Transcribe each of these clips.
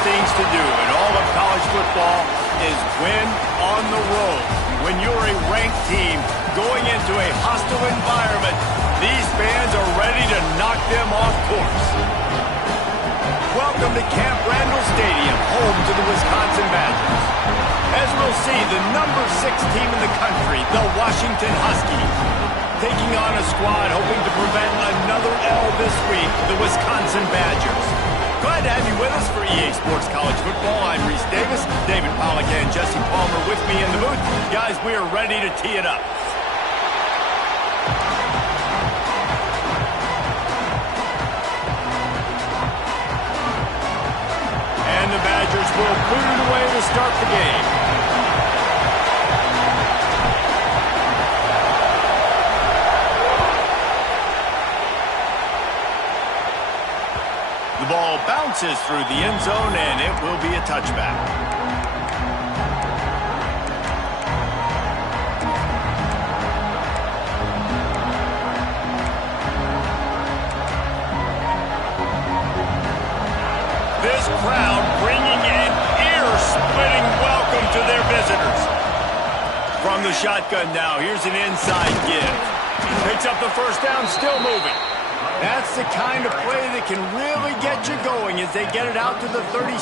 things to do in all of college football is win on the road. When you're a ranked team going into a hostile environment, these fans are ready to knock them off course. Welcome to Camp Randall Stadium, home to the Wisconsin Badgers. As we'll see, the number 6 team in the country, the Washington Huskies, taking on a squad hoping to prevent another L this week, the Wisconsin Badgers. Glad to have you with us for EA Sports College Football. I'm Reese Davis, David Pollack and Jesse Palmer with me in the booth. Guys, we are ready to tee it up. And the Badgers will boot it away to start the game. The ball bounces through the end zone, and it will be a touchback. This crowd bringing an ear-splitting welcome to their visitors. From the shotgun now, here's an inside give. Picks up the first down, still moving. That's the kind of play that can really get you going as they get it out to the 36.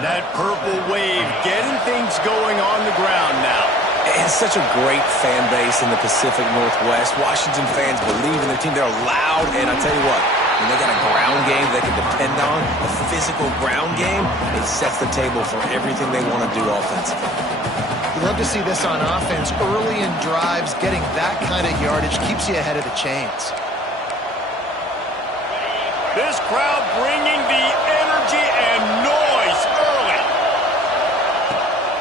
That purple wave getting things going on the ground now. It's such a great fan base in the Pacific Northwest. Washington fans believe in their team. They're loud, and I'll tell you what, when they got a ground game they can depend on, a physical ground game, it sets the table for everything they want to do offensively. You love to see this on offense. Early in drives, getting that kind of yardage keeps you ahead of the chains. This crowd bringing the energy and noise early.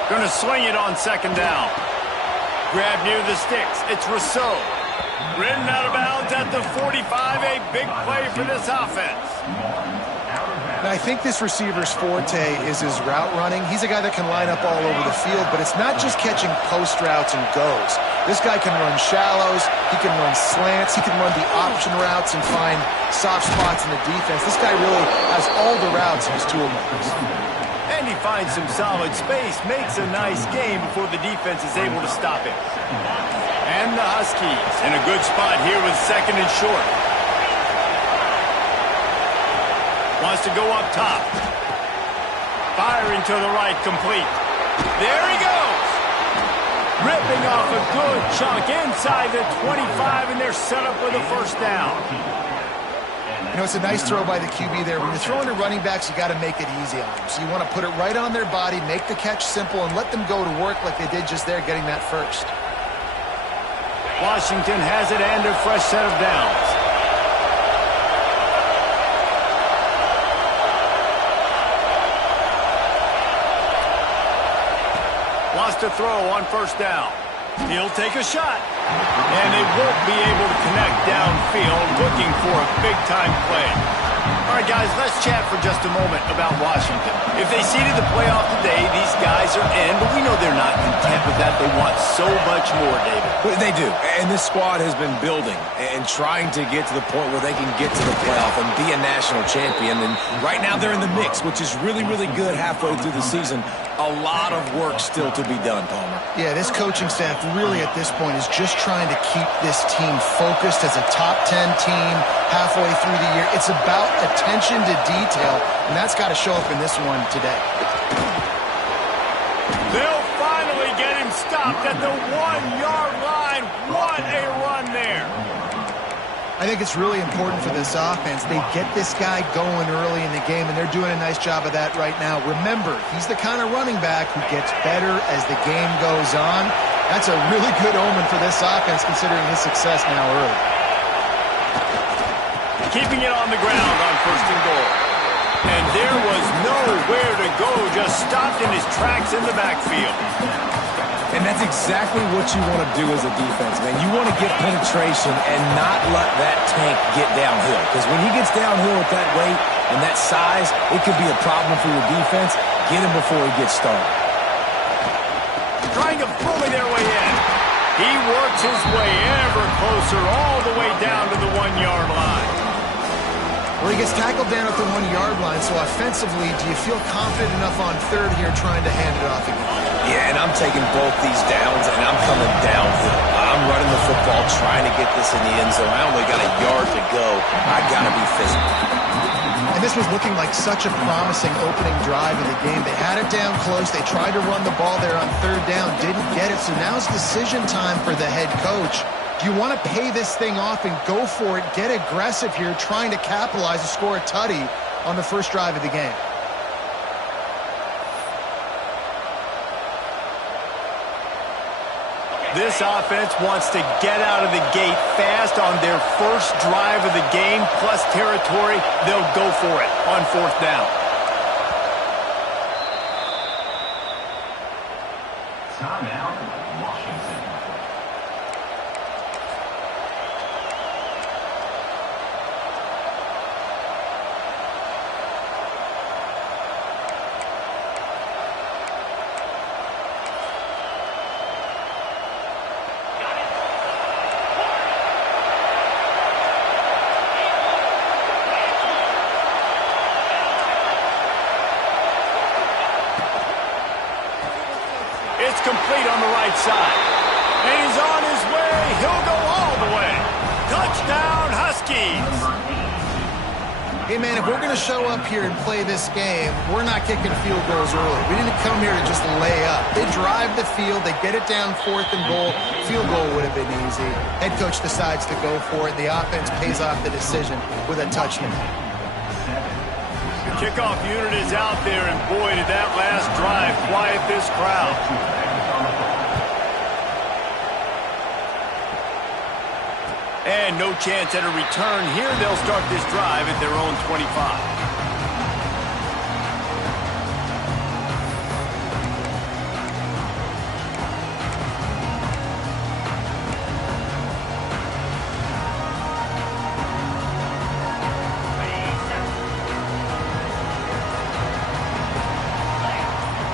Going to swing it on second down. Grab near the sticks. It's Rousseau. Ridden out of bounds at the 45. A big play for this offense. And I think this receiver's forte is his route running. He's a guy that can line up all over the field, but it's not just catching post routes and goes. This guy can run shallows, he can run slants, he can run the option routes and find soft spots in the defense. This guy really has all the routes in his toolbox. And he finds some solid space, makes a nice game before the defense is able to stop him. And the Huskies in a good spot here with second and short. Wants to go up top. Firing to the right, complete. There he goes. Ripping off a good chunk inside the 25, and they're set up with a first down. You know, it's a nice throw by the QB there. When you're throwing to running backs, you got to make it easy on them. So you want to put it right on their body, make the catch simple, and let them go to work like they did just there, getting that first. Washington has it and a fresh set of downs. Wants to throw on first down. He'll take a shot. And they won't be able to connect downfield, looking for a big-time play. All right, guys, let's chat for just a moment about Washington. If they seeded the playoff today, these guys are in, but we know they're not content with that. They want so much more, David. Well, they do, and this squad has been building and trying to get to the point where they can get to the playoff and be a national champion. And right now they're in the mix, which is really, really good halfway through the season. A lot of work still to be done, Palmer. Yeah, this coaching staff really at this point is just trying to keep this team focused as a top 10 team halfway through the year. It's about attention to detail, and that's got to show up in this one today. They'll finally get him stopped at the 1-yard line. What a run there. I think it's really important for this offense. They get this guy going early in the game, and they're doing a nice job of that right now. Remember, he's the kind of running back who gets better as the game goes on. That's a really good omen for this offense, considering his success now early. Keeping it on the ground on first and goal. And there was nowhere to go, just stopped in his tracks in the backfield. And that's exactly what you want to do as a defense, man. You want to get penetration and not let that tank get downhill. Because when he gets downhill with that weight and that size, it could be a problem for your defense. Get him before he gets started. Trying to bully their way in. He works his way ever closer all the way down to the 1-yard line. Well, he gets tackled down at the 1-yard line, so offensively, do you feel confident enough on third here trying to hand it off again? Yeah, and I'm taking both these downs, and I'm coming downhill. I'm running the football, trying to get this in the end zone. I only got a yard to go. I got to be physical. And this was looking like such a promising opening drive of the game. They had it down close. They tried to run the ball there on third down, didn't get it. So now it's decision time for the head coach. Do you want to pay this thing off and go for it, get aggressive here, trying to capitalize and score a tutty on the first drive of the game? This offense wants to get out of the gate fast on their first drive of the game, plus territory. They'll go for it on fourth down. Timeout, Washington. It's complete on the right side. And he's on his way. He'll go all the way. Touchdown, Huskies. Hey, man, if we're going to show up here and play this game, we're not kicking field goals early. We didn't come here to just lay up. They drive the field. They get it down fourth and goal. Field goal would have been easy. Head coach decides to go for it. The offense pays off the decision with a touchdown. The kickoff unit is out there, and boy, did that last drive quiet this crowd. And no chance at a return here. They'll start this drive at their own 25.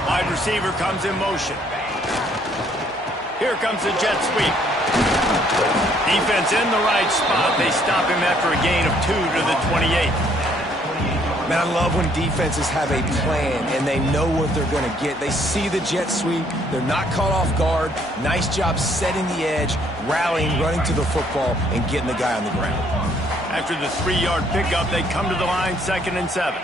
Wide receiver comes in motion. Here comes the jet sweep. Defense in the right spot. They stop him after a gain of 2 to the 28. Man, I love when defenses have a plan and they know what they're going to get. They see the jet sweep. They're not caught off guard. Nice job setting the edge, rallying, running to the football, and getting the guy on the ground. After the 3-yard pickup, they come to the line, 2nd and 7.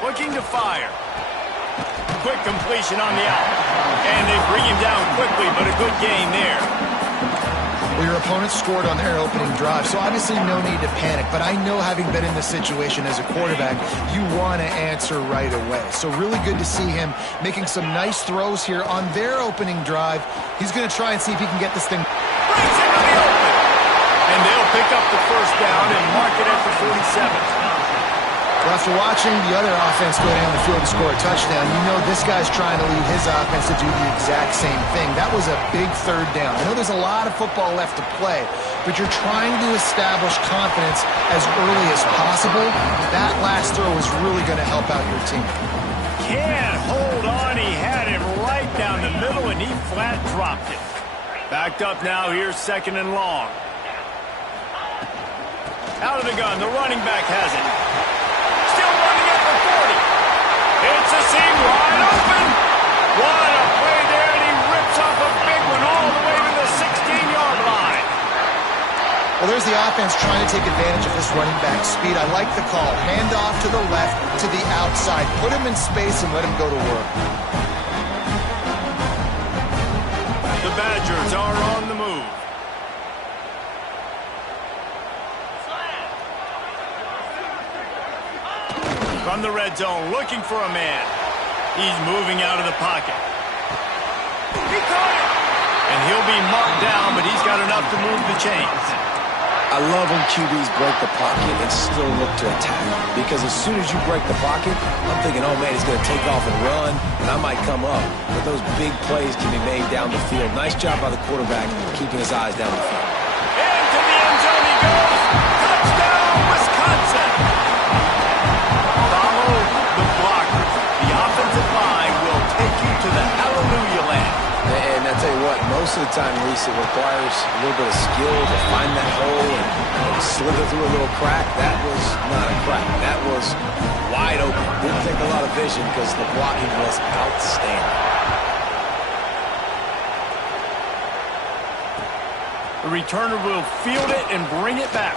Looking to fire. Quick completion on the out. And they bring him down quickly, but a good gain there. Well, your opponent scored on their opening drive, so obviously no need to panic. But I know, having been in this situation as a quarterback, you want to answer right away. So really good to see him making some nice throws here on their opening drive. He's going to try and see if he can get this thing. Brings it to the open. And they'll pick up the first down and mark it at the 47. Well, after watching the other offense go down the field and score a touchdown, you know this guy's trying to lead his offense to do the exact same thing. That was a big third down. I know there's a lot of football left to play, but you're trying to establish confidence as early as possible. That last throw is really going to help out your team. Can't hold on. He had it right down the middle, and he flat dropped it. Backed up now. Here's 2nd and long. Out of the gun. The running back has it. It's a seam wide open. What a play there, and he rips off a big one all the way to the 16-yard line. Well, there's the offense trying to take advantage of this running back speed. I like the call. Hand off to the left, to the outside. Put him in space and let him go to work. The Badgers are on the move. From the red zone, looking for a man. He's moving out of the pocket. He caught it! And he'll be marked down, but he's got enough to move the chains. I love when QBs break the pocket and still look to attack. Because as soon as you break the pocket, I'm thinking, oh man, he's going to take off and run, and I might come up. But those big plays can be made down the field. Nice job by the quarterback keeping his eyes down the field. Into the end zone he goes. Touchdown, Wisconsin! Follow the blockers. The offensive line will take you to the hallelujah land. And I tell you what, most of the time, Reese, it requires a little bit of skill to find that hole and slither through a little crack. That was not a crack. That was wide open. Didn't take a lot of vision because the blocking was outstanding. The returner will field it and bring it back.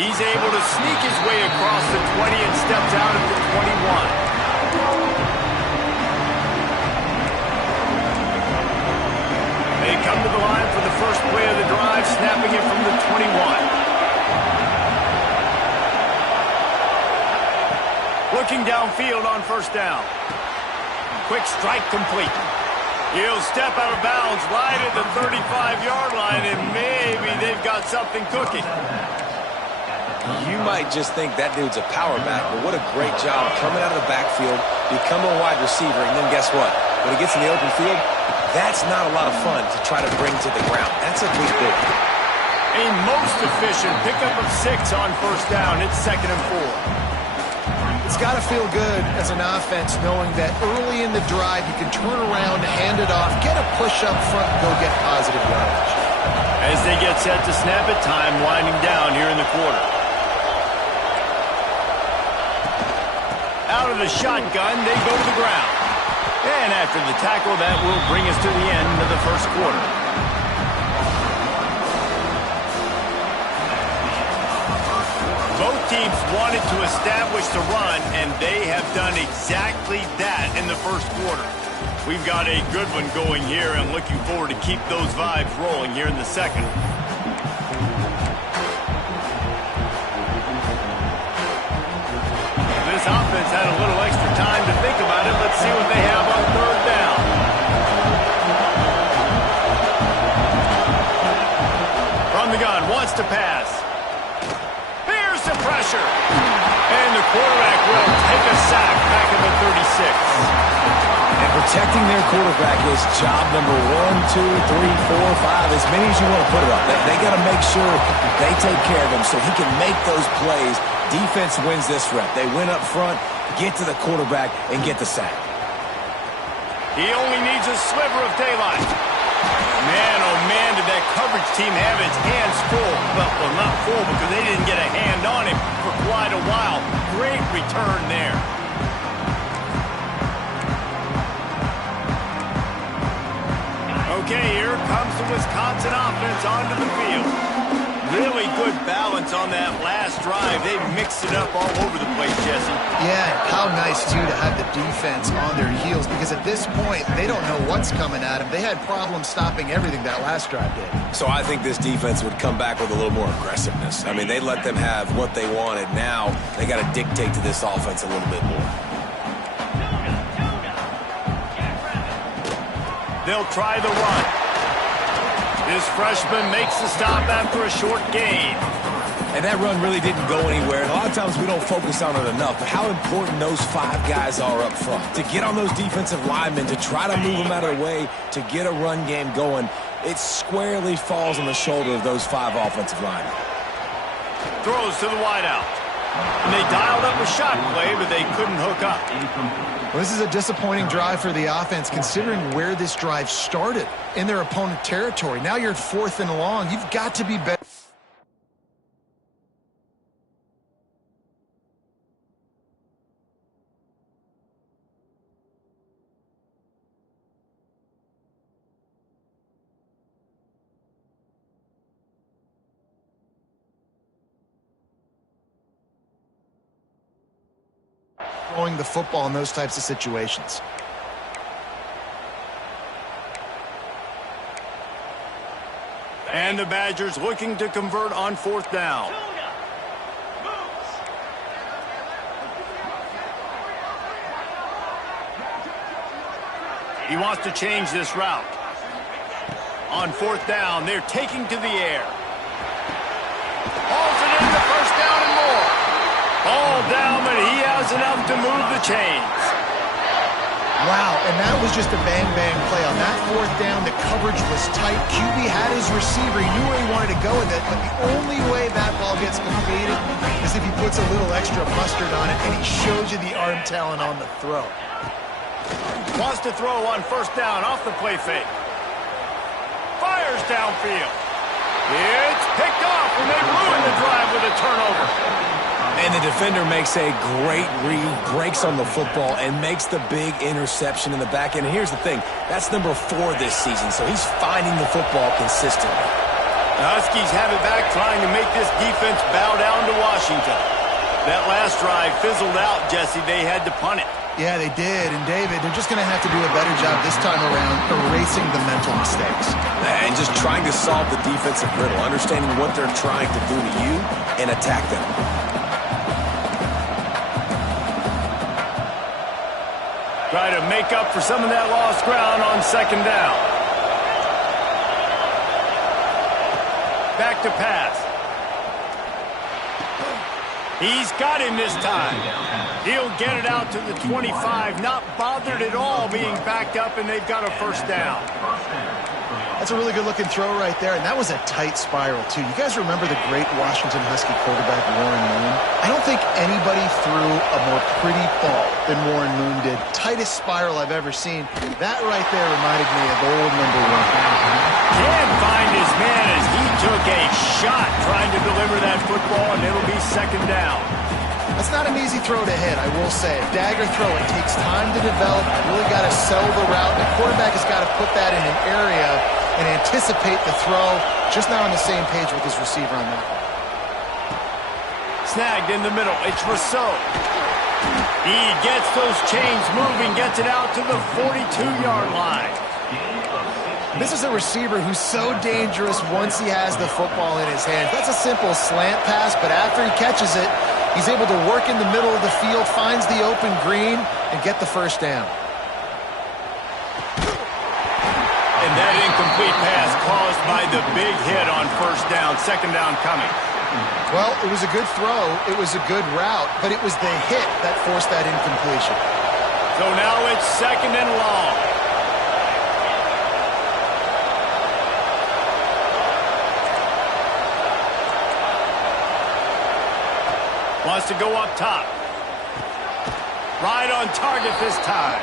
He's able to sneak his way across the 20 and steps out at the 21. They come to the line for the first play of the drive, snapping it from the 21. Looking downfield on first down. Quick strike complete. He'll step out of bounds right at the 35-yard line, and maybe they've got something cooking. You might just think that dude's a power back, but what a great job coming out of the backfield, become a wide receiver, and then guess what? When he gets in the open field, that's not a lot of fun to try to bring to the ground. That's a big deal. A most efficient pickup of 6 on first down. It's 2nd and 4. It's got to feel good as an offense knowing that early in the drive you can turn around, hand it off, get a push up front, and go get positive yardage. As they get set to snap it, time winding down here in the quarter. Out of the shotgun, they go to the ground. And after the tackle, that will bring us to the end of the first quarter. Both teams wanted to establish the run, and they have done exactly that in the first quarter. We've got a good one going here, and looking forward to keep those vibes rolling here in the second. This offense had a little extra time to think about it. Let's see what they have on third down. From the gun, wants to pass. Here's the pressure. And the quarterback will take a sack back at the 36. And protecting their quarterback is job number 1, 2, 3, 4, 5, as many as you want to put it on. They got to make sure they take care of him so he can make those plays. Defense wins this rep. They win up front, get to the quarterback, and get the sack. He only needs a sliver of daylight. Man, oh man, did that coverage team have its hands full. Well, not full because they didn't get a hand on him for quite a while. Great return there. Okay, here comes the Wisconsin offense onto the field. Really good balance on that last drive. They mixed it up all over the place, Jesse. Yeah, how nice, too, to have the defense on their heels because at this point, they don't know what's coming at them. They had problems stopping everything that last drive did. So I think this defense would come back with a little more aggressiveness. I mean, they let them have what they wanted. Now they got to dictate to this offense a little bit more. They'll try the run. This freshman makes the stop after a short gain. And that run really didn't go anywhere. And a lot of times we don't focus on it enough, but how important those 5 guys are up front. To get on those defensive linemen, to try to move them out of the way, to get a run game going, it squarely falls on the shoulder of those 5 offensive linemen. Throws to the wideout. And they dialed up a shot play, but they couldn't hook up. Well, this is a disappointing drive for the offense, considering where this drive started in their opponent territory. Now you're at 4th and long. You've got to be better. Throwing the football in those types of situations. And the Badgers looking to convert on 4th down. He wants to change this route. On 4th down, they're taking to the air. Hauls it in the first down and more. All down, but he has enough to move the chains. Wow, and that was just a bang-bang play. On that 4th down, the coverage was tight. QB had his receiver. He knew where he wanted to go with it, but the only way that ball gets completed is if he puts a little extra mustard on it, and he shows you the arm talent on the throw. Wants to throw on 1st down off the play fake. fires downfield. It's picked off, and they ruin the drive with a turnover. And the defender makes a great read, breaks on the football, and makes the big interception in the back end. And here's the thing, that's number 4 this season, so he's finding the football consistently. The Huskies have it back, trying to make this defense bow down to Washington. That last drive fizzled out, Jesse. They had to punt it. Yeah, they did. And, David, they're just going to have to do a better job this time around erasing the mental mistakes. And just trying to solve the defensive riddle, understanding what they're trying to do to you and attack them. Try to make up for some of that lost ground on second down. Back to pass. He's got him this time. He'll get it out to the 25, not bothered at all being backed up, and they've got a first down. That's a really good-looking throw right there, and that was a tight spiral, too. You guys remember the great Washington Husky quarterback Warren Moon? I don't think anybody threw a more pretty ball than Warren Moon did. Tightest spiral I've ever seen. That right there reminded me of old number 1. Can't find his man as he took a shot trying to deliver that football, and it'll be second down. That's not an easy throw to hit, I will say. Dagger throw, it takes time to develop. You really got to sell the route. The quarterback has got to put that in an area and anticipate the throw. Just not on the same page with his receiver on that one. Snagged in the middle. It's Rousseau. He gets those chains moving, gets it out to the 42-yard line. This is a receiver who's so dangerous once he has the football in his hands. That's a simple slant pass, but after he catches it, he's able to work in the middle of the field, finds the open green, and get the first down. And that incomplete pass caused by the big hit on first down. Second down coming. Well, it was a good throw. It was a good route, but it was the hit that forced that incompletion. So now it's second and long. Wants to go up top. Right on target this time.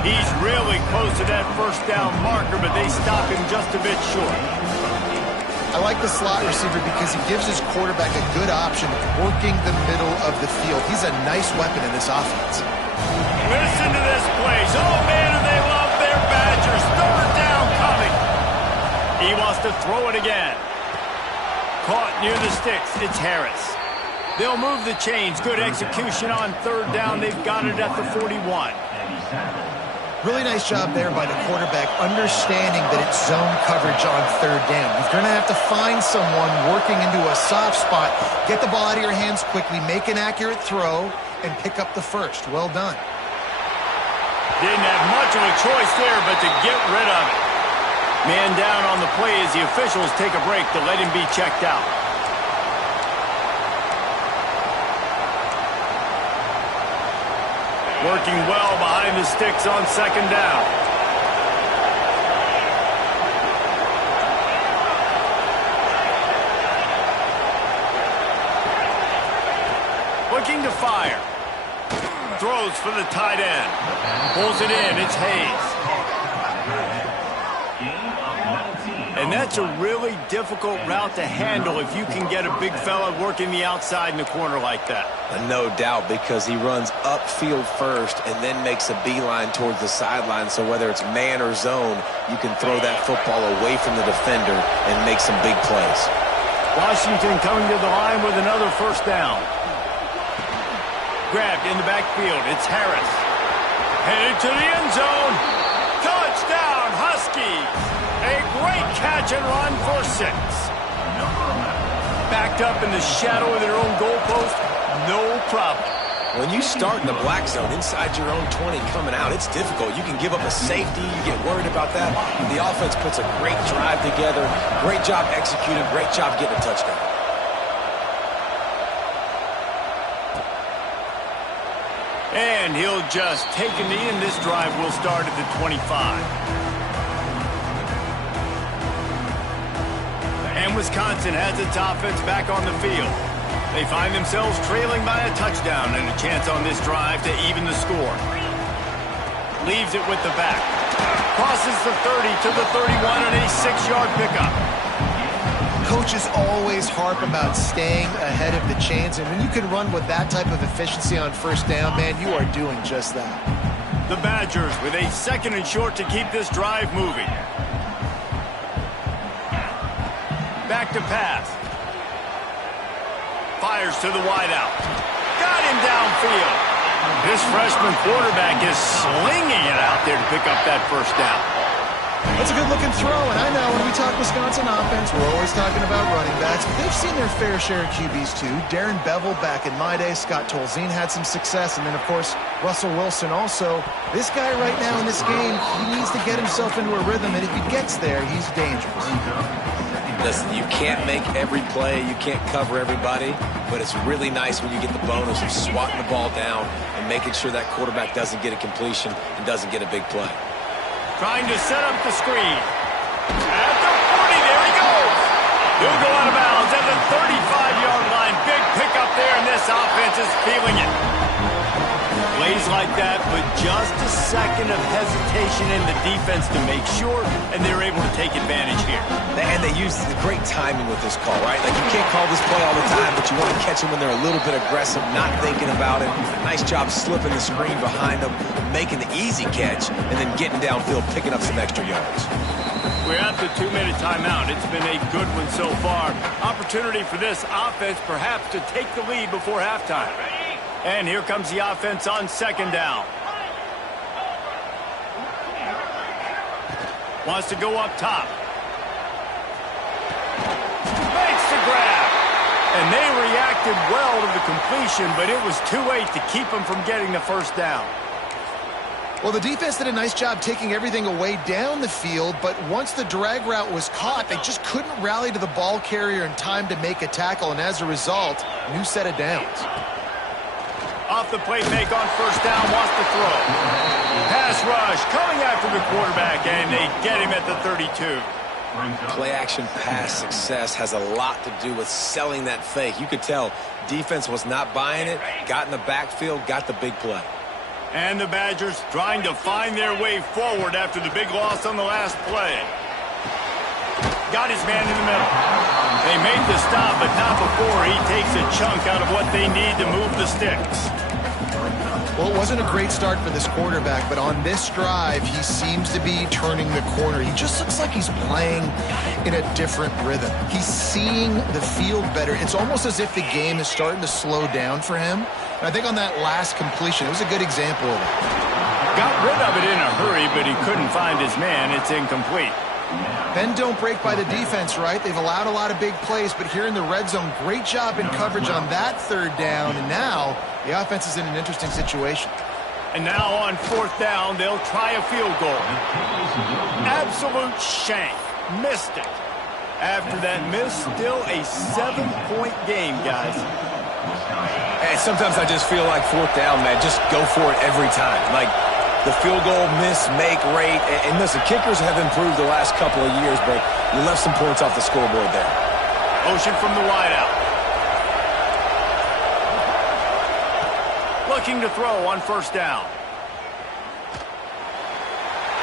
He's really close to that first down marker, but they stop him just a bit short. I like the slot receiver because he gives his quarterback a good option working the middle of the field. He's a nice weapon in this offense. Listen to this place. Oh, man, do they love their Badgers. Third down coming. He wants to throw it again. Caught near the sticks. It's Harris. They'll move the chains. Good execution on third down. They've got it at the 41. Really nice job there by the quarterback, understanding that it's zone coverage on third down. You're going to have to find someone working into a soft spot, get the ball out of your hands quickly, make an accurate throw, and pick up the first. Well done. Didn't have much of a choice there, but to get rid of it. Man down on the play as the officials take a break to let him be checked out. Working well behind the sticks on second down. Looking to fire. Throws for the tight end. Pulls it in. It's Hayes. And that's a really difficult route to handle if you can get a big fella working the outside in the corner like that. No doubt, because he runs upfield first and then makes a beeline towards the sideline. So whether it's man or zone, you can throw that football away from the defender and make some big plays. Washington coming to the line with another first down. Grabbed in the backfield. It's Harris. Headed to the end zone. Touchdown, Huskies. A great catch and run for 6. Backed up in the shadow of their own goalpost, no problem. When you start in the black zone inside your own 20 coming out, it's difficult. You can give up a safety. You get worried about that. The offense puts a great drive together. Great job executing. Great job getting a touchdown. And he'll just take a knee, and this drive will start at the 25. And Wisconsin has its offense back on the field. They find themselves trailing by a touchdown and a chance on this drive to even the score. Leaves it with the back. Crosses the 30 to the 31 on a 6-yard pickup. Coaches always harp about staying ahead of the chains, and when you can run with that type of efficiency on first down, man, you are doing just that. The Badgers with a 2nd and short to keep this drive moving. Back to pass. Fires to the wideout. Got him downfield. This freshman quarterback is slinging it out there to pick up that first down. That's a good-looking throw, and I know when we talk Wisconsin offense, we're always talking about running backs, but they've seen their fair share of QBs too. Darren Bevel back in my day, Scott Tolzien had some success, and then, of course, Russell Wilson also. This guy right now in this game, he needs to get himself into a rhythm, and if he gets there, he's dangerous. Listen, you can't make every play, you can't cover everybody, but it's really nice when you get the bonus of swatting the ball down and making sure that quarterback doesn't get a completion and doesn't get a big play. Trying to set up the screen. At the 40, there he goes. He'll go out of bounds at the 35-yard line. Big pickup there, and this offense is feeling it. Plays like that, but just a second of hesitation in the defense to make sure, and they're able to take advantage here. And they use the great timing with this call, right? Like, you can't call this play all the time, but you want to catch them when they're a little bit aggressive, not thinking about it. Nice job slipping the screen behind them, making the easy catch, and then getting downfield, picking up some extra yards. We're at the 2-minute timeout. It's been a good one so far. Opportunity for this offense perhaps to take the lead before halftime. And here comes the offense on 2nd down. Wants to go up top. Makes the grab. And they reacted well to the completion, but it was too late to keep them from getting the first down. Well, the defense did a nice job taking everything away down the field, but once the drag route was caught, they just couldn't rally to the ball carrier in time to make a tackle, and as a result, new set of downs. Off the play fake on first down, wants to throw. Pass rush coming after the quarterback, and they get him at the 32. Play-action pass success has a lot to do with selling that fake. You could tell defense was not buying it, got in the backfield, got the big play. And the Badgers trying to find their way forward after the big loss on the last play. Got his man in the middle. They made the stop, but not before he takes a chunk out of what they need to move the sticks. Well, it wasn't a great start for this quarterback, but on this drive, he seems to be turning the corner. He just looks like he's playing in a different rhythm. He's seeing the field better. It's almost as if the game is starting to slow down for him. And I think on that last completion, it was a good example of it. Got rid of it in a hurry, but he couldn't find his man. It's incomplete. Bend don't break by the defense, right? They've allowed a lot of big plays, but here in the red zone, great job in coverage on that 3rd down, and now the offense is in an interesting situation. And now on 4th down, they'll try a field goal. Absolute shank. Missed it. After that miss, still a 7-point game, guys. And sometimes I just feel like 4th down, man, just go for it every time. Like, the field goal miss, make rate. And listen, kickers have improved the last couple of years, but you left some points off the scoreboard there. Motion from the wideout. Looking to throw on 1st down.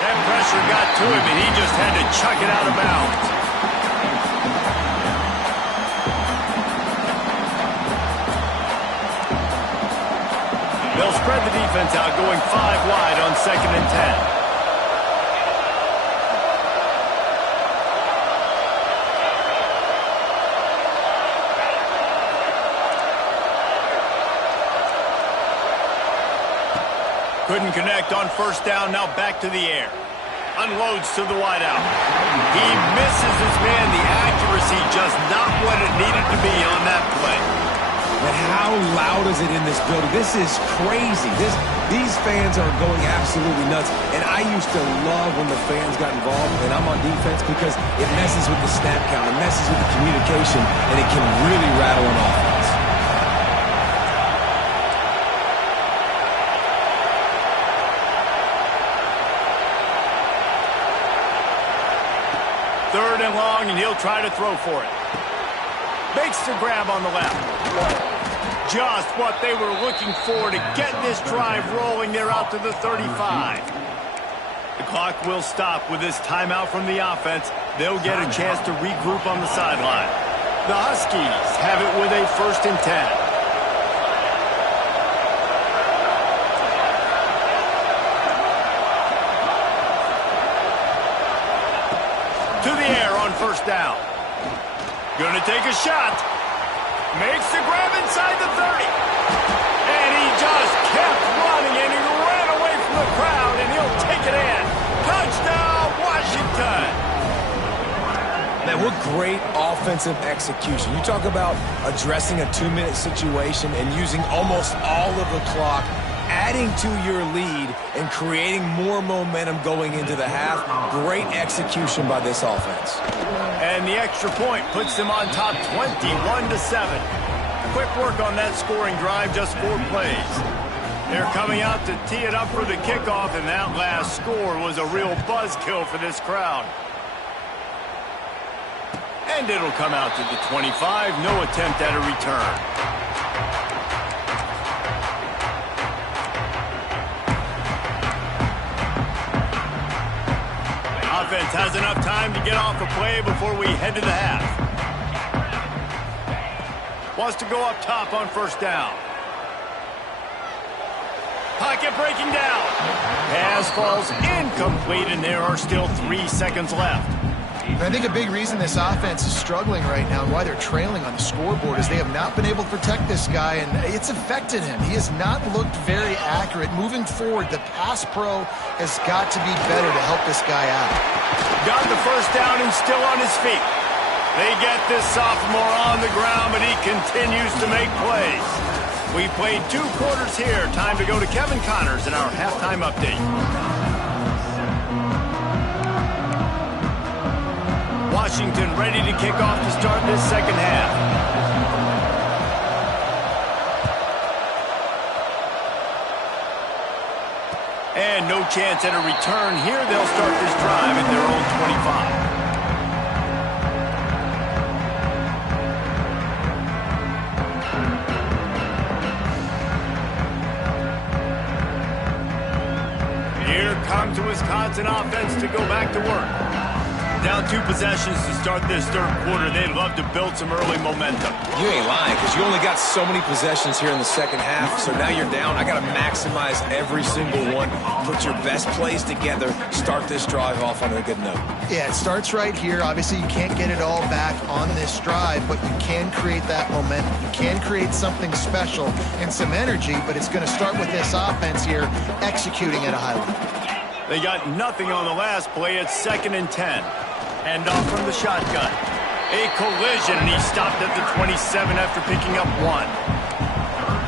That pressure got to him, and he just had to chuck it out of bounds. They'll spread the defense out, going 5 wide on 2nd and 10. Couldn't connect on 1st down, now back to the air. Unloads to the wideout. He misses his man. The accuracy just not what it needed to be on that play. And how loud is it in this building? This is crazy. These fans are going absolutely nuts. And I used to love when the fans got involved, and I'm on defense, because it messes with the snap count, it messes with the communication, and it can really rattle an offense. Third and long, and he'll try to throw for it. Makes the grab on the left. Just what they were looking for to get this drive rolling. They're out to the 35. The clock will stop with this timeout from the offense. They'll get a chance to regroup on the sideline. The Huskies have it with a 1st and 10. To the air on 1st down. Gonna take a shot. Makes the grab inside the 30. And he just kept running, and he ran away from the crowd, and he'll take it in. Touchdown, Washington. Man, what great offensive execution. You talk about addressing a 2-minute situation and using almost all of the clock, adding to your lead and creating more momentum going into the half. Great execution by this offense. And the extra point puts them on top 21-7. Quick work on that scoring drive, just 4 plays. They're coming out to tee it up for the kickoff, and that last score was a real buzzkill for this crowd. And it'll come out to the 25. No attempt at a return. Offense has enough time to get off a play before we head to the half. Wants to go up top on 1st down. Pocket breaking down. Pass falls incomplete, and there are still 3 seconds left. And I think a big reason this offense is struggling right now and why they're trailing on the scoreboard is they have not been able to protect this guy, and it's affected him. He has not looked very accurate. Moving forward, the pass pro has got to be better to help this guy out. Got the 1st down and still on his feet. They get this sophomore on the ground, but he continues to make plays. We played 2 quarters here. Time to go to Kevin Connors in our halftime update. Washington ready to kick off to start this 2nd half. And no chance at a return here. They'll start this drive at their own 25. Here comes the Wisconsin offense to go back to work. Down 2 possessions to start this 3rd quarter. They'd love to build some early momentum. You ain't lying, because you only got so many possessions here in the 2nd half, so now you're down. I got to maximize every single one. Put your best plays together. Start this drive off on a good note. Yeah, it starts right here. Obviously, you can't get it all back on this drive, but you can create that momentum. You can create something special and some energy, but it's going to start with this offense here executing at a high level. They got nothing on the last play. It's 2nd and 10. And off from the shotgun. A collision, and he stopped at the 27 after picking up 1.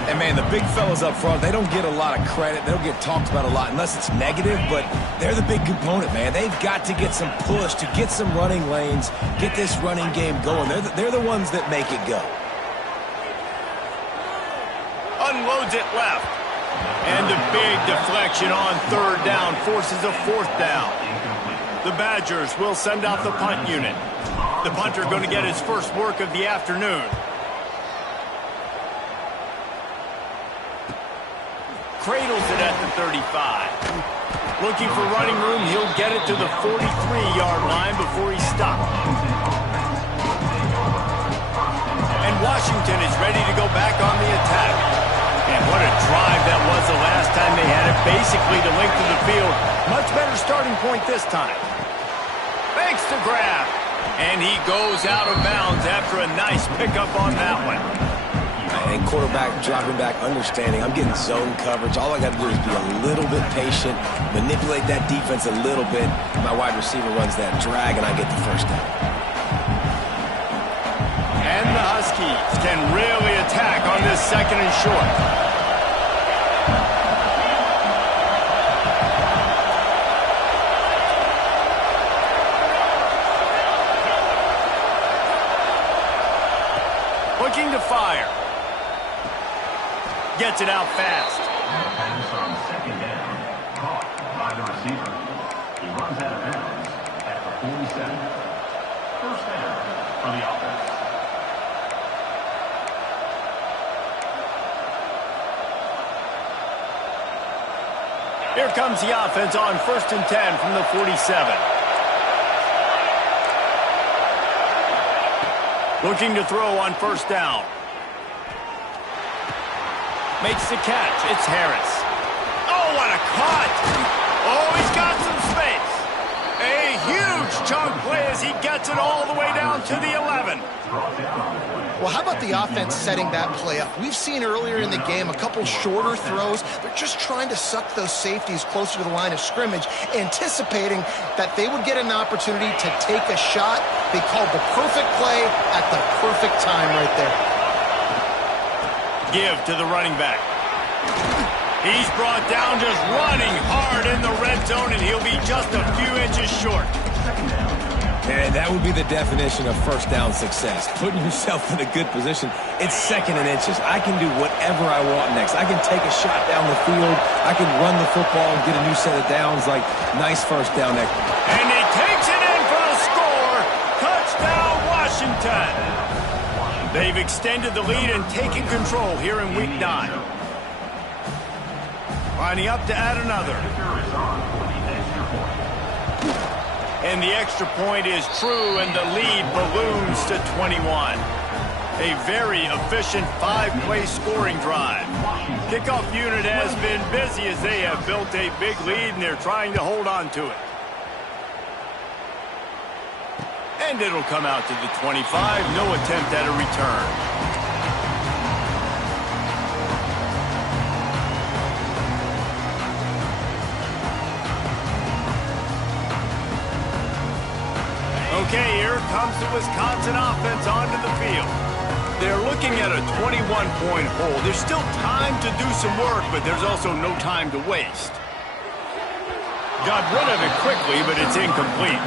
And, man, the big fellas up front, they don't get a lot of credit. They don't get talked about a lot unless it's negative, but they're the big component, man. They've got to get some push to get some running lanes, get this running game going. They're the ones that make it go. Unloads it left. And a big deflection on 3rd down forces a 4th down. The Badgers will send out the punt unit. The punter going to get his first work of the afternoon. Cradles it at the 35. Looking for running room, he'll get it to the 43-yard line before he's stopped. And Washington is ready to go back on the attack. And what a drive that was the last time they had it, basically the length of the field. Much better starting point this time. Makes the grab. And he goes out of bounds after a nice pickup on that one. And quarterback dropping back, understanding I'm getting zone coverage. All I got to do is be a little bit patient, manipulate that defense a little bit. My wide receiver runs that drag, and I get the 1st down. And the Huskies can really attack on this 2nd and short. Looking to fire. Gets it out fast. Pass on 2nd down. Caught by the receiver. He runs out of bounds at the 47. 1st down for the offense. Here comes the offense on 1st and 10 from the 47. Looking to throw on 1st down. Makes the catch. It's Harris. Oh, what a cut! Oh, he's got some space. A huge chunk play as he gets it all the way down to the 11. Well, how about the offense setting that play up? We've seen earlier in the game a couple shorter throws. They're just trying to suck those safeties closer to the line of scrimmage, anticipating that they would get an opportunity to take a shot. They called the perfect play at the perfect time right there. Give to the running back. He's brought down just running hard in the red zone, and he'll be just a few inches short. And that would be the definition of 1st down success. Putting yourself in a good position. It's 2nd and inches. I can do whatever I want next. I can take a shot down the field. I can run the football and get a new set of downs. Like, nice 1st down there. And he takes it in for the score. Touchdown, Washington. They've extended the lead and taken control here in Week 9. Lining up to add another. And the extra point is true, and the lead balloons to 21. A very efficient 5-play scoring drive. Kickoff unit has been busy as they have built a big lead, and they're trying to hold on to it. And it'll come out to the 25. No attempt at a return. Okay, here comes the Wisconsin offense onto the field. They're looking at a 21-point hole. There's still time to do some work, but there's also no time to waste. Got rid of it quickly, but it's incomplete.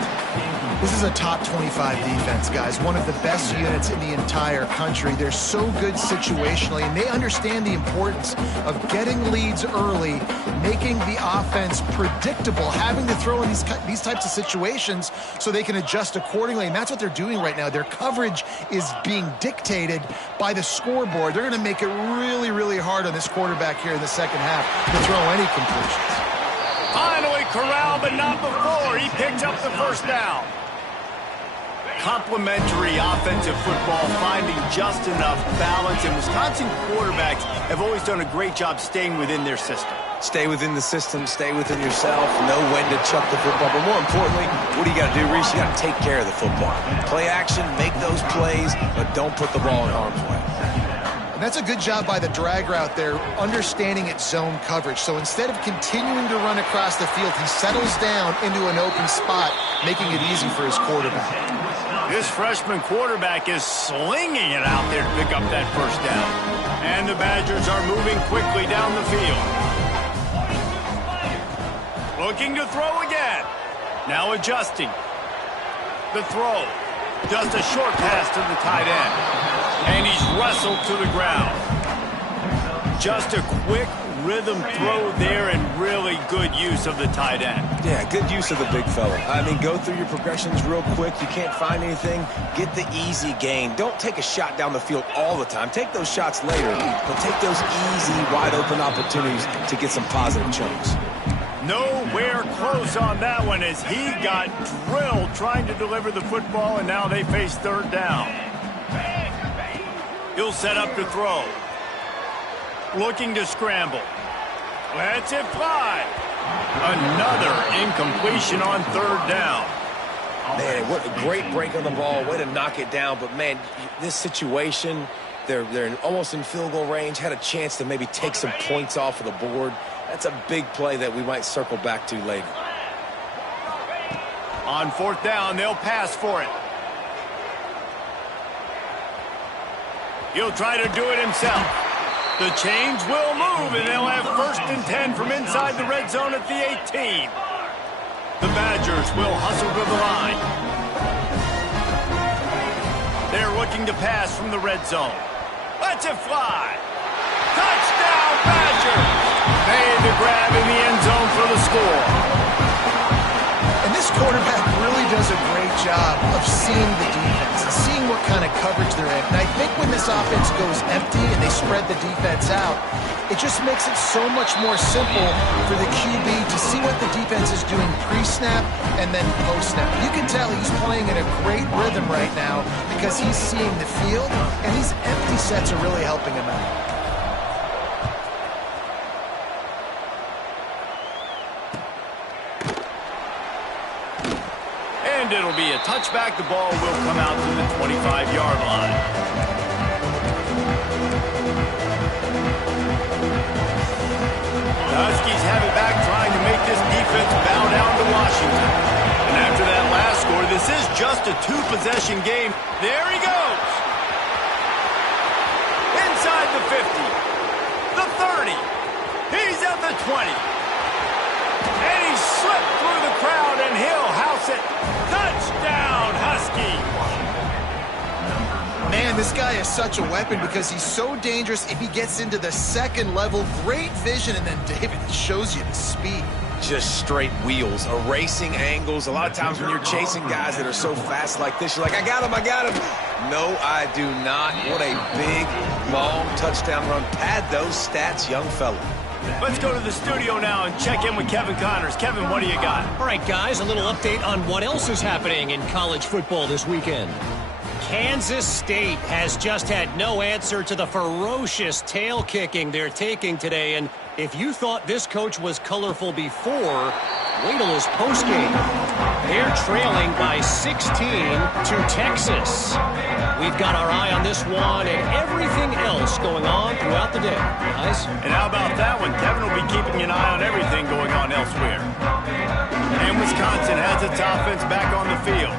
This is a top 25 defense, guys. One of the best units in the entire country. They're so good situationally, and they understand the importance of getting leads early, making the offense predictable, having to throw in these types of situations so they can adjust accordingly, and that's what they're doing right now. Their coverage is being dictated by the scoreboard. They're going to make it really, really hard on this quarterback here in the second half to throw any completions. Finally corralled, but not before. He picked up the 1st down. Complementary offensive football, finding just enough balance, and Wisconsin quarterbacks have always done a great job staying within their system. Stay within the system, stay within yourself, know when to chuck the football. But more importantly, what do you got to do, Reese? You got to take care of the football. Play action, make those plays, but don't put the ball in harm's way. And that's a good job by the drag route there, understanding its zone coverage. So instead of continuing to run across the field, he settles down into an open spot, making it easy for his quarterback. This freshman quarterback is slinging it out there to pick up that 1st down. And the Badgers are moving quickly down the field. Looking to throw again. Now adjusting. The throw. Just a short pass to the tight end. And he's wrestled to the ground. Just a quick rhythm throw there and really good use of the tight end. Yeah, good use of the big fella. I mean, go through your progressions real quick. You can't find anything. Get the easy gain. Don't take a shot down the field all the time. Take those shots later, but take those easy, wide-open opportunities to get some positive chunks. Nowhere close on that one as he got drilled trying to deliver the football, and now they face 3rd down. He'll set up to throw. Looking to scramble. Lets it fly. Another incompletion on 3rd down. Man, what a great break on the ball. Way to knock it down. But, man, this situation, they're almost in field goal range. Had a chance to maybe take some points off of the board. That's a big play that we might circle back to later. On 4th down, they'll pass for it. He'll try to do it himself. The chains will move, and they'll have 1st and 10 from inside the red zone at the 18. The Badgers will hustle to the line. They're looking to pass from the red zone. Lets it fly. Touchdown, Badgers! Made the grab in the end zone for the score. And this quarterback really does a great job of seeing the defense and seeing what kind of coverage they're in. And I think when this offense goes empty and they spread the defense out, it just makes it so much more simple for the QB to see what the defense is doing pre-snap and then post-snap. You can tell he's playing in a great rhythm right now because he's seeing the field, and these empty sets are really helping him out. And it'll be a touchback. The ball will come out to the 25-yard line. The Huskies have it back, trying to make this defense bow down to Washington. And after that last score, this is just a two-possession game. There he goes. Inside the 50. The 30. He's at the 20. And he slipped through the crowd, and he'll house it. Touchdown, Husky. Man, this guy is such a weapon because he's so dangerous if he gets into the second level. Great vision, and then David shows you the speed. Just straight wheels, erasing angles. A lot of times when you're chasing guys that are so fast like this, you're like, I got him, I got him. No, I do not. What a big, long touchdown run. Pad those stats, young fella. Let's go to the studio now and check in with Kevin Connors. Kevin, what do you got? All right, guys, a little update on what else is happening in college football this weekend. Kansas State has just had no answer to the ferocious tail kicking they're taking today. And if you thought this coach was colorful before, wait till his postgame. They're trailing by 16 to Texas. We've got our eye on this one and everything else going on throughout the day, guys. And how about that one? Kevin will be keeping an eye on everything going on elsewhere. And Wisconsin has its offense back on the field.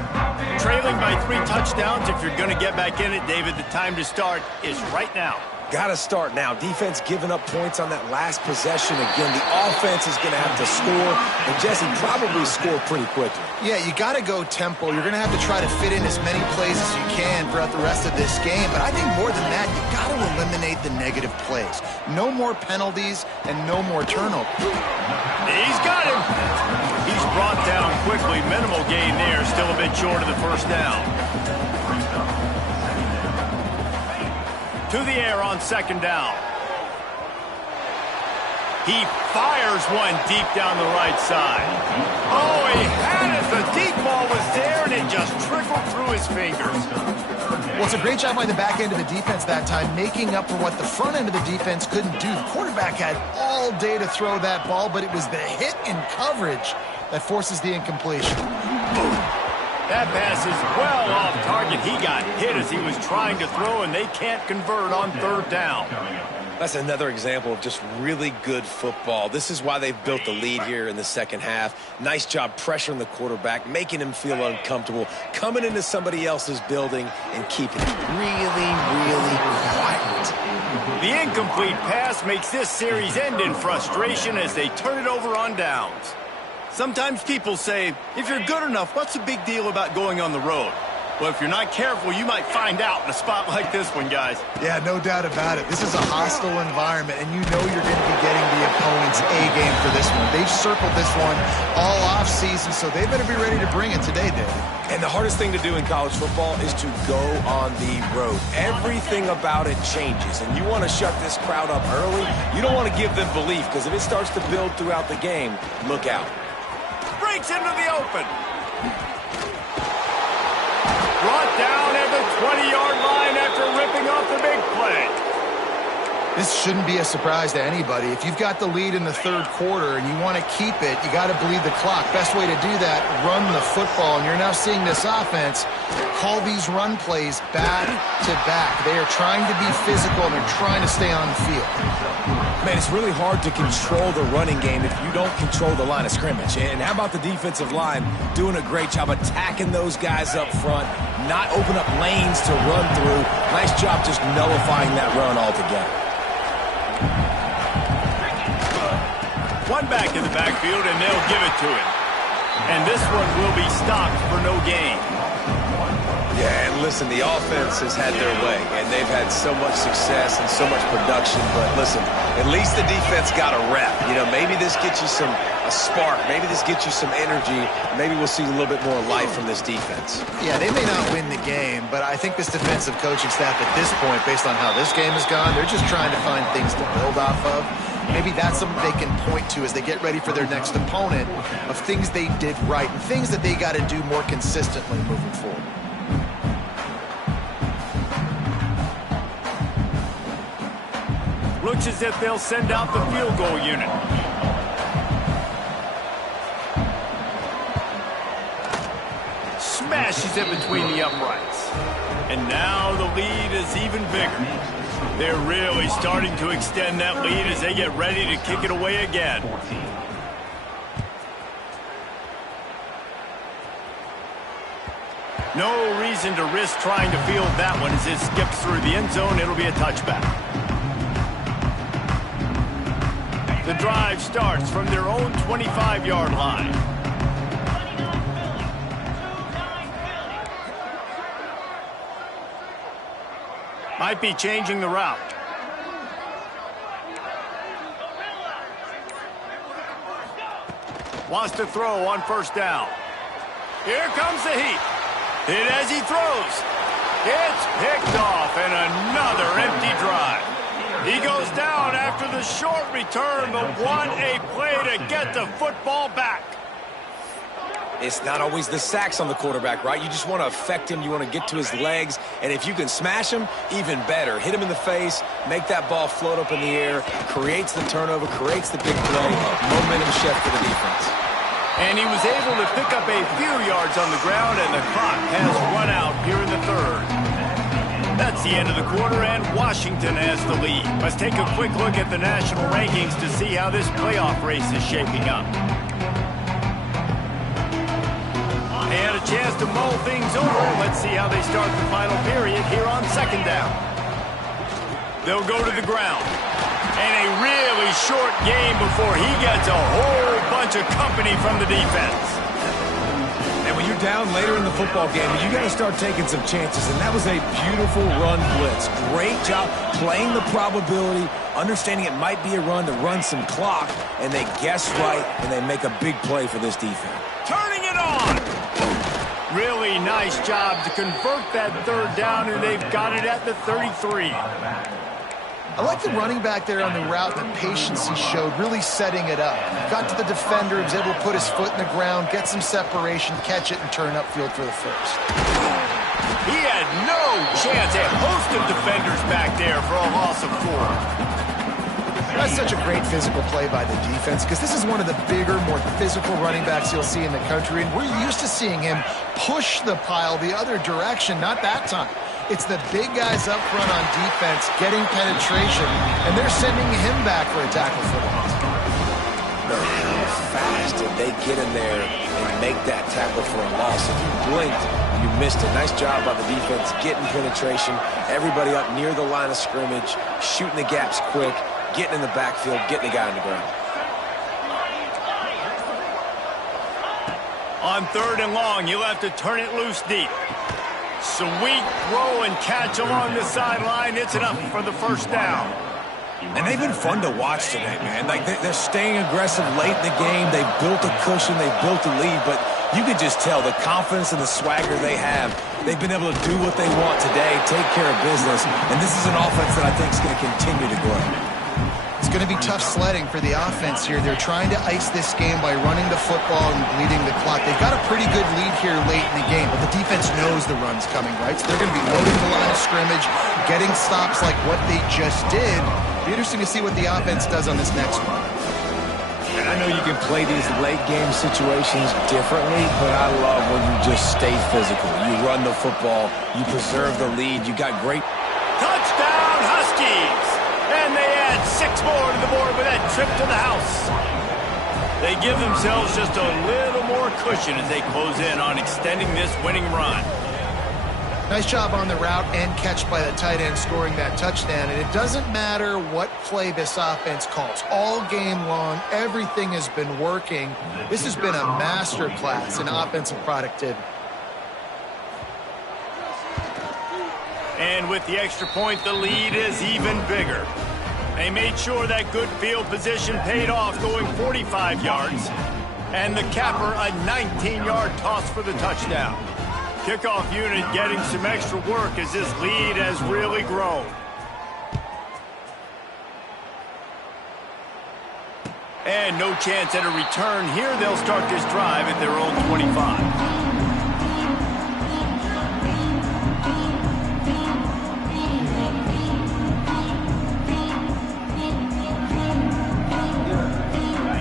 Trailing by 3 touchdowns. If you're going to get back in it, David, the time to start is right now. Got to start now. Defense giving up points on that last possession. Again, the offense is going to have to score, and Jesse probably score pretty quickly. Yeah, you got to go tempo. You're going to have to try to fit in as many plays as you can throughout the rest of this game. But I think more than that, you got to eliminate the negative plays. No more penalties and no more turnovers. He's got him. He's brought down quickly. Minimal gain there. Still a bit short of the first down. To the air on second down. He fires one deep down the right side. Oh, he had it. The deep ball was there, and it just trickled through his fingers. Well, it's a great job by the back end of the defense that time, making up for what the front end of the defense couldn't do. The quarterback had all day to throw that ball, but it was the hit in coverage that forces the incompletion. That pass is well off target. He got hit as he was trying to throw, and they can't convert on third down. That's another example of just really good football. This is why they've built the lead here in the second half. Nice job pressuring the quarterback, making him feel uncomfortable, coming into somebody else's building and keeping it really, really quiet. The incomplete pass makes this series end in frustration as they turn it over on downs. Sometimes people say, if you're good enough, what's the big deal about going on the road? Well, if you're not careful, you might find out in a spot like this one, guys. Yeah, no doubt about it. This is a hostile environment, and you know you're going to be getting the opponent's A-game for this one. They've circled this one all off-season, so they better be ready to bring it today, Dave. And the hardest thing to do in college football is to go on the road. Everything about it changes, and you want to shut this crowd up early. You don't want to give them belief, because if it starts to build throughout the game, look out. Breaks into the open. Brought down at the 20-yard line after ripping off the big play. This shouldn't be a surprise to anybody. If you've got the lead in the third quarter and you want to keep it, you got to bleed the clock. Best way to do that, run the football. And you're now seeing this offense call these run plays back to back. They are trying to be physical, and they're trying to stay on the field. Man, it's really hard to control the running game if you don't control the line of scrimmage. And how about the defensive line doing a great job attacking those guys up front, not open up lanes to run through. Nice job just nullifying that run altogether. One back in the backfield, and they'll give it to him. And this one will be stopped for no gain. Yeah, and listen, the offense has had their way, and they've had so much success and so much production. But listen, at least the defense got a rep. You know, maybe this gets you a spark. Maybe this gets you some energy. Maybe we'll see a little bit more life from this defense. Yeah, they may not win the game, but I think this defensive coaching staff at this point, based on how this game has gone, they're just trying to find things to build off of. Maybe that's something they can point to as they get ready for their next opponent of things they did right and things that they got to do more consistently moving forward. Looks as if they'll send out the field goal unit. Smashes it between the uprights. And now the lead is even bigger. They're really starting to extend that lead as they get ready to kick it away again. No reason to risk trying to field that one as it skips through the end zone. It'll be a touchback. The drive starts from their own 25-yard line. Might be changing the route. Wants to throw on first down. Here comes the heat. Hit as he throws. It's picked off, and another empty drive. He goes down after the short return, but what a play to get the football back. It's not always the sacks on the quarterback, right? You just want to affect him. You want to get to his legs. And if you can smash him, even better. Hit him in the face, make that ball float up in the air, creates the turnover, creates the big play, momentum shift for the defense. And he was able to pick up a few yards on the ground, and the clock has run out here in the third. That's the end of the quarter, and Washington has the lead. Let's take a quick look at the national rankings to see how this playoff race is shaping up. They had a chance to mull things over. Let's see how they start the final period here on second down. They'll go to the ground. And a really short game before he gets a whole bunch of company from the defense. And when you're down later in the football game, you got to start taking some chances. And that was a beautiful run blitz. Great job playing the probability, understanding it might be a run to run some clock, and they guess right, and they make a big play for this defense. Turning it on! Really nice job to convert that third down, and they've got it at the 33. I like the running back there on the route, the patience he showed, really setting it up. Got to the defender, was able to put his foot in the ground, get some separation, catch it, and turn upfield for the first. He had no chance. A host of defenders back there for a loss of 4. That's such a great physical play by the defense because this is one of the bigger, more physical running backs you'll see in the country, and we're used to seeing him push the pile the other direction, not that time. It's the big guys up front on defense getting penetration, and they're sending him back for a tackle for the loss. How fast did they get in there and make that tackle for a loss? If you blinked, you missed it. Nice job by the defense getting penetration. Everybody up near the line of scrimmage, shooting the gaps quick, getting in the backfield, getting the guy on the ground. On third and long, you'll have to turn it loose deep. Sweet throw and catch along the sideline. It's enough for the first down. And they've been fun to watch today, man. Like they're staying aggressive late in the game. They've built a cushion. They've built a lead. But you can just tell the confidence and the swagger they have. They've been able to do what they want today, take care of business. And this is an offense that I think is going to continue to grow. It's going to be tough sledding for the offense here. They're trying to ice this game by running the football and bleeding the clock. They've got a pretty good lead here late in the game, but the defense knows the run's coming, right? So they're going to be loading the line of scrimmage, getting stops like what they just did. It'll be interesting to see what the offense does on this next one. And I know you can play these late game situations differently, but I love when you just stay physical. You run the football, you preserve the lead, you got great... Touchdown, Huskies! And they add 6 more to the board with that trip to the house. They give themselves just a little more cushion as they close in on extending this winning run. Nice job on the route and catch by the tight end scoring that touchdown. And it doesn't matter what play this offense calls. All game long, everything has been working. This has been a master class in offensive productivity. And with the extra point, the lead is even bigger. They made sure that good field position paid off, going 45 yards. And the capper, a 19-yard toss for the touchdown. Kickoff unit getting some extra work as this lead has really grown. And no chance at a return here. They'll start this drive at their own 25.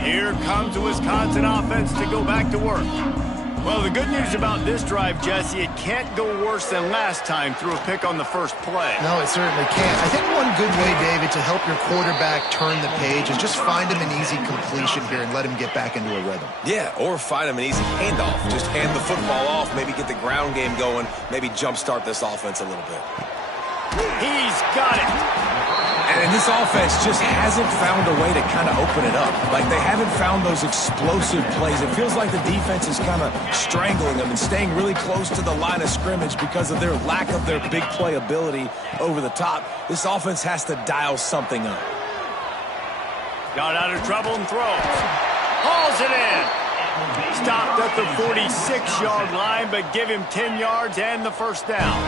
Here comes the Wisconsin offense to go back to work. Well, the good news about this drive, Jesse, it can't go worse than last time through a pick on the first play. No, it certainly can't. I think one good way, David, to help your quarterback turn the page is just find him an easy completion here and let him get back into a rhythm. Yeah, or find him an easy handoff. Just hand the football off, maybe get the ground game going, maybe jumpstart this offense a little bit. He's got it. And this offense just hasn't found a way to kind of open it up. Like, they haven't found those explosive plays. It feels like the defense is kind of strangling them and staying really close to the line of scrimmage because of their lack of their big play ability over the top. This offense has to dial something up. Got out of trouble and throws. Hauls it in. Stopped at the 46-yard line, but give him 10 yards and the first down.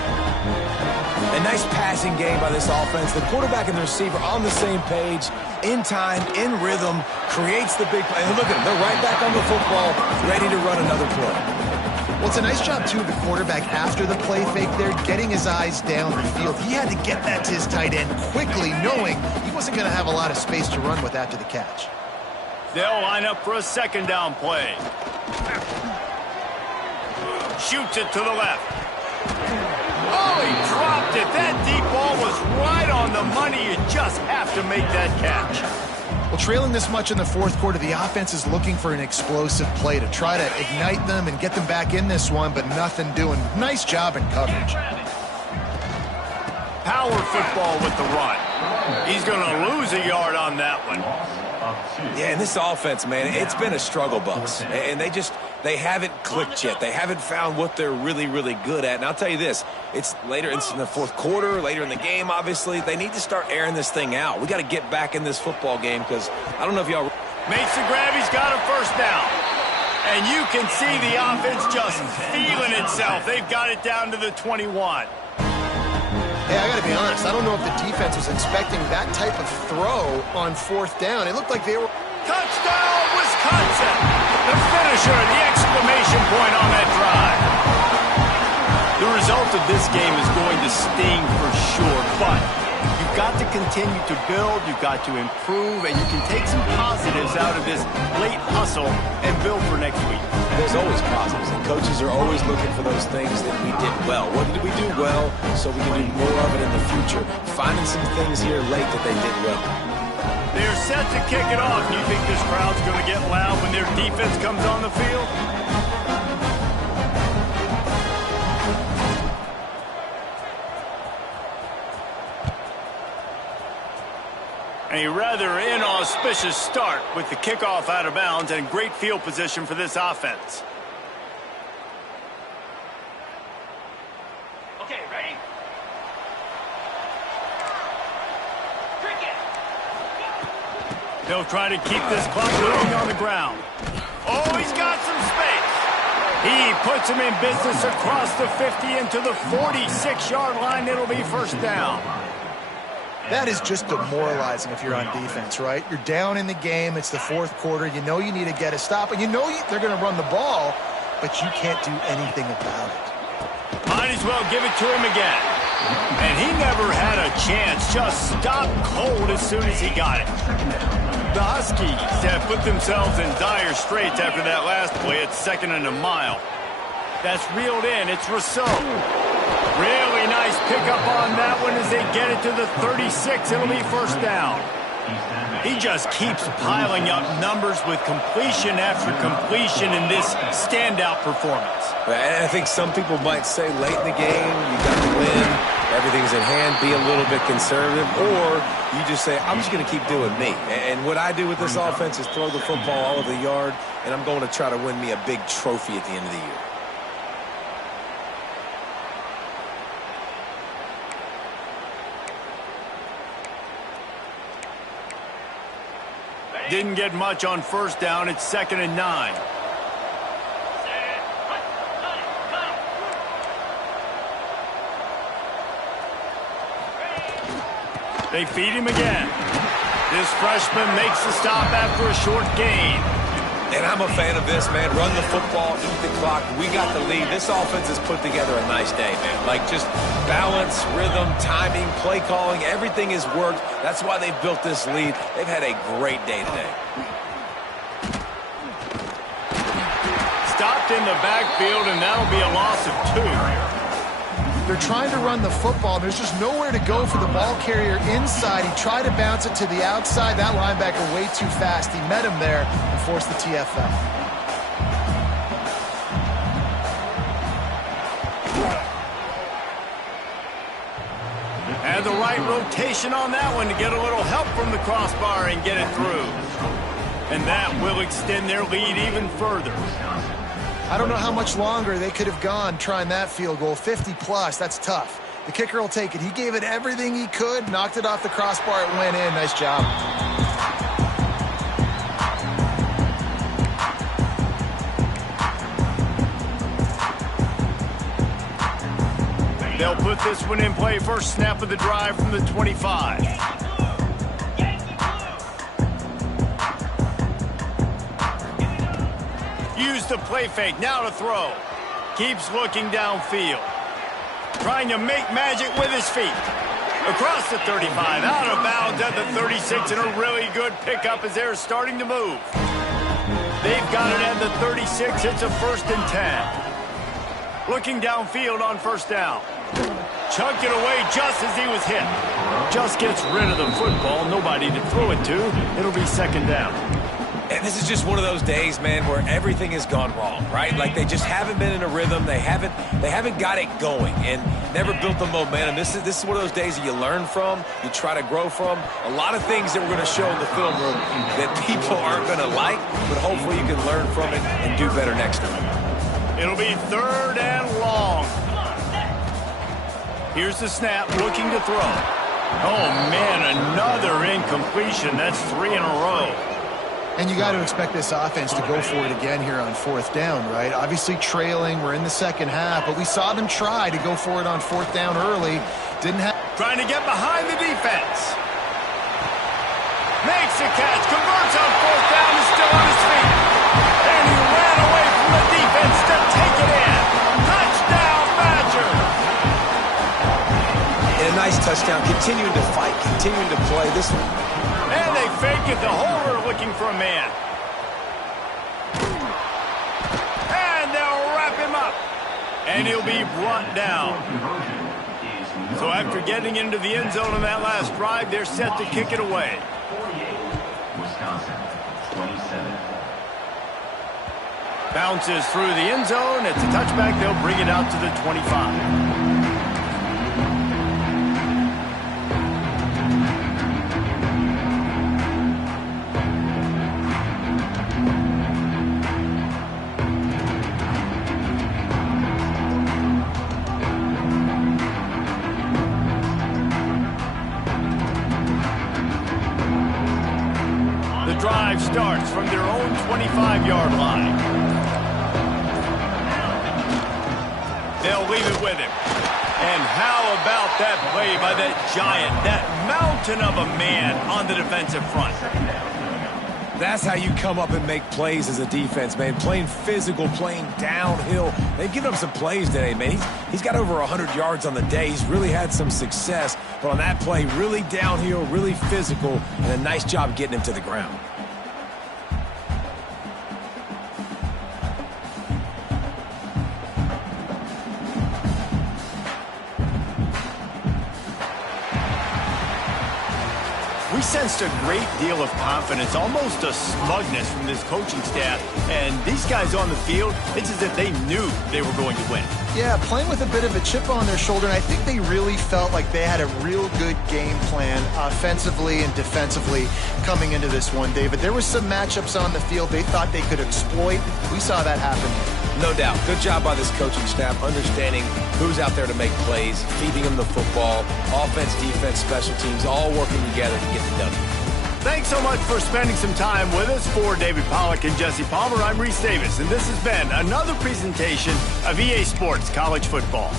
A nice passing game by this offense. The quarterback and the receiver on the same page, in time, in rhythm, creates the big play. And look at them. They're right back on the football, ready to run another play. Well, it's a nice job, too, of the quarterback after the play fake there, getting his eyes down the field. He had to get that to his tight end quickly, knowing he wasn't going to have a lot of space to run with after the catch. They'll line up for a second down play. Shoots it to the left. Oh, he dropped it. That deep ball was right on the money. You just have to make that catch. Well, trailing this much in the fourth quarter, the offense is looking for an explosive play to try to ignite them and get them back in this one, but nothing doing. Nice job in coverage. Power football with the run. He's going to lose a yard on that one. Yeah, and this offense, man, it's been a struggle bus. And they haven't clicked yet. They haven't found what they're really, really good at. And I'll tell you this, it's later in the fourth quarter, later in the game, obviously. They need to start airing this thing out. We got to get back in this football game because I don't know if y'all... Makes the grab. He's got a first down. And you can see the offense just feeling itself. They've got it down to the 21. Hey, I got to be honest. I don't know if the defense was expecting that type of throw on fourth down. It looked like they were... Touchdown, Wisconsin! The finisher, the exclamation point on that drive. The result of this game is going to sting for sure, but you've got to continue to build, you've got to improve, and you can take some positives out of this late hustle and build for next week. There's always positives, and coaches are always looking for those things that we did well. What did we do well so we can do more of it in the future? Finding some things here late that they did well. They're set to kick it off. Do you think this crowd's going to get loud when their defense comes on the field? A rather inauspicious start with the kickoff out of bounds and great field position for this offense. Okay, ready? They'll try to keep this clock moving on the ground. Oh, he's got some space. He puts him in business across the 50 into the 46-yard line. It'll be first down. That is just demoralizing if you're on defense, right? You're down in the game. It's the fourth quarter. You know you need to get a stop, and you know they're going to run the ball, but you can't do anything about it. Might as well give it to him again. And he never had a chance. Just stopped cold as soon as he got it. The Huskies have put themselves in dire straits after that last play at second and a mile. That's reeled in. It's Rousseau. Really nice pickup on that one as they get it to the 36. It'll be first down. He just keeps piling up numbers with completion after completion in this standout performance. And I think some people might say late in the game, you got to win, everything's in hand, be a little bit conservative, or you just say, I'm just going to keep doing me. And what I do with this offense is throw the football all over the yard, and I'm going to try to win me a big trophy at the end of the year. Didn't get much on first down. It's 2nd and 9. They feed him again. This freshman makes the stop after a short gain. And I'm a fan of this, man. Run the football, eat the clock. We got the lead. This offense has put together a nice day, man. Like, just balance, rhythm, timing, play calling, everything has worked. That's why they've built this lead. They've had a great day today. Stopped in the backfield, and that'll be a loss of 2. They're trying to run the football. There's just nowhere to go for the ball carrier inside. He tried to bounce it to the outside. That linebacker way too fast. He met him there and forced the TFL. And the right rotation on that one to get a little help from the crossbar and get it through. And that will extend their lead even further. I don't know how much longer they could have gone trying that field goal. 50-plus, that's tough. The kicker will take it. He gave it everything he could, knocked it off the crossbar, it went in. Nice job. They'll put this one in play. First snap of the drive from the 25. Use the play fake, now to throw. Keeps looking downfield. Trying to make magic with his feet. Across the 35, out of bounds at the 36, and a really good pickup as they're starting to move. They've got it at the 36, it's a 1st and 10. Looking downfield on first down. Chunked it away just as he was hit. Just gets rid of the football, nobody to throw it to. It'll be 2nd down. And this is just one of those days, man, where everything has gone wrong, right? Like, they just haven't been in a rhythm. They haven't got it going and never built the momentum. This is one of those days that you learn from, you try to grow from. A lot of things that we're going to show in the film room that people aren't going to like, but hopefully you can learn from it and do better next time. It'll be 3rd and long. Here's the snap, looking to throw. Oh, man, another incompletion. That's 3 in a row. And you got to expect this offense to go for it again here on 4th down, right? Obviously trailing, we're in the 2nd half, but we saw them try to go for it on 4th down early. Didn't have... Trying to get behind the defense. Makes a catch, converts on 4th down, is still on his feet. And he ran away from the defense to take it in. Touchdown, Badger! And a nice touchdown, continuing to fight, continuing to play. This one. And they fake it, the holder looking for a man. And they'll wrap him up. And he'll be brought down. So after getting into the end zone on that last drive, they're set to kick it away. 48, Wisconsin, 27. Bounces through the end zone. It's a touchback. They'll bring it out to the 25. Drive starts from their own 25-yard line. They'll leave it with him. And how about that play by that giant, that mountain of a man on the defensive front? That's how you come up and make plays as a defense, man. Playing physical, playing downhill. They've given him some plays today, man. He's got over 100 yards on the day. He's really had some success. But on that play, really downhill, really physical, and a nice job getting him to the ground. We sensed a great deal of confidence, almost a smugness from this coaching staff. And these guys on the field, it's as if they knew they were going to win. Yeah, playing with a bit of a chip on their shoulder, and I think they really felt like they had a real good game plan offensively and defensively coming into this one, David. There were some matchups on the field they thought they could exploit. We saw that happen. No doubt. Good job by this coaching staff, understanding who's out there to make plays, feeding them the football, offense, defense, special teams, all working together to get the W. Thanks so much for spending some time with us. For David Pollack and Jesse Palmer, I'm Reese Davis, and this has been another presentation of EA Sports College Football.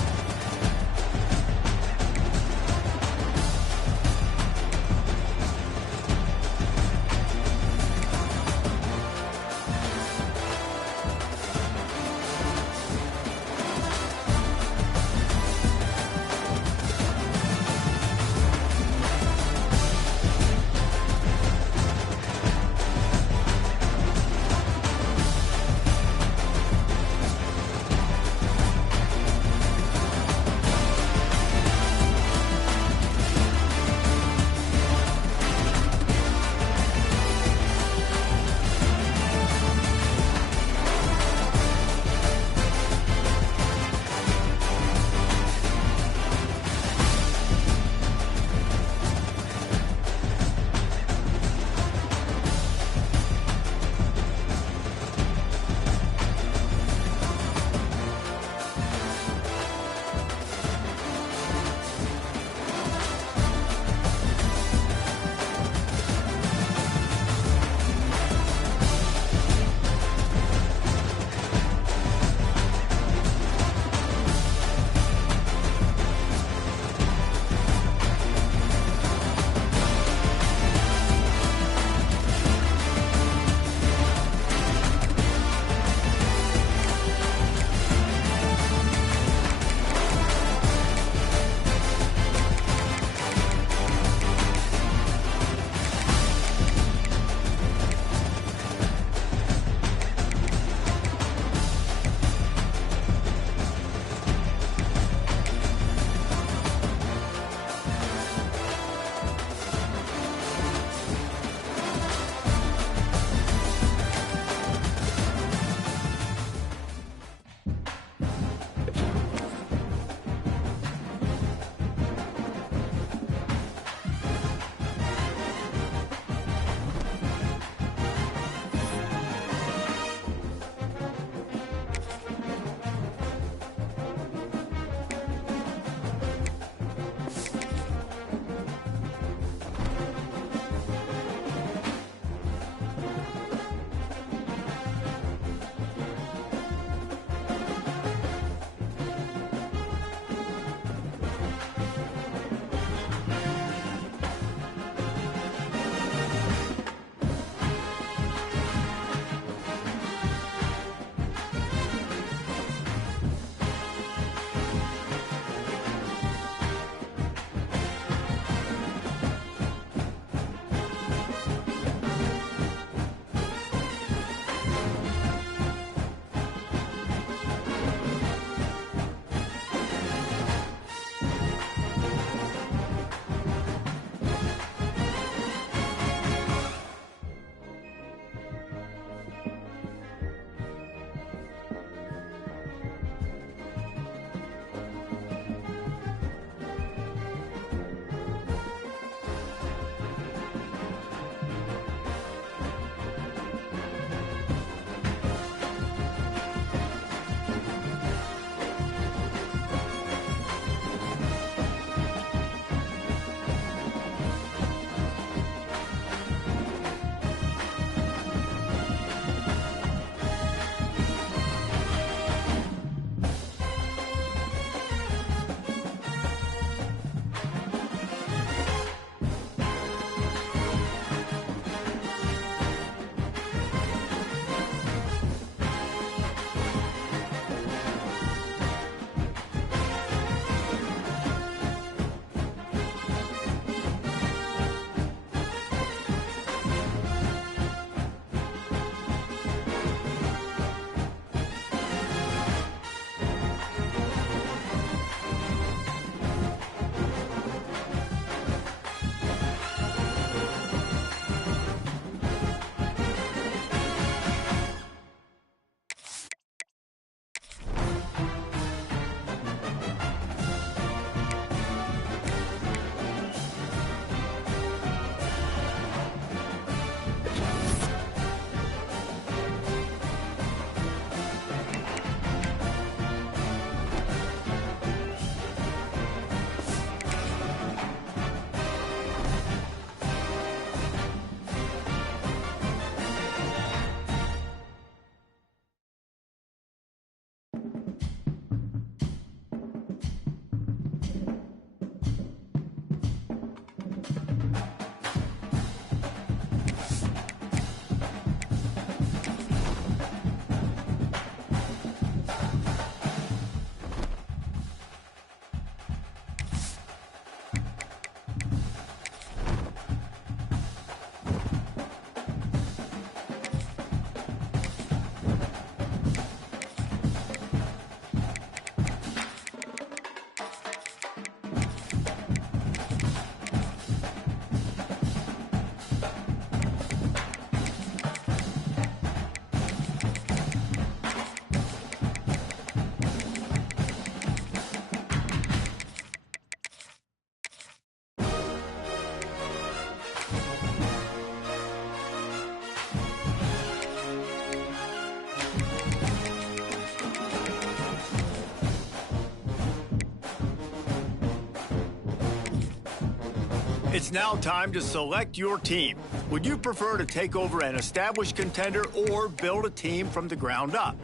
It's now time to select your team. Would you prefer to take over an established contender or build a team from the ground up?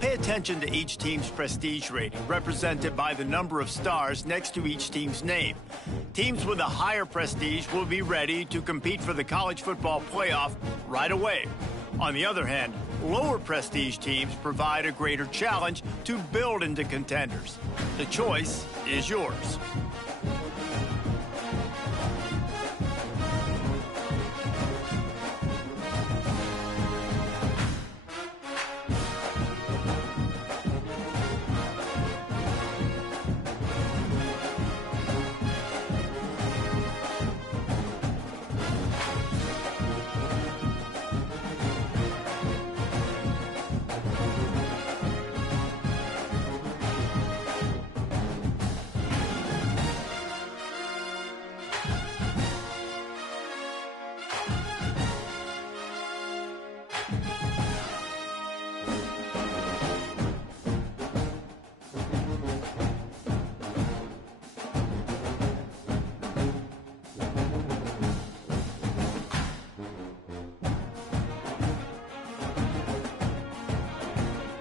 Pay attention to each team's prestige rating, represented by the number of stars next to each team's name. Teams with a higher prestige will be ready to compete for the college football playoff right away. On the other hand, lower prestige teams provide a greater challenge to build into contenders. The choice is yours.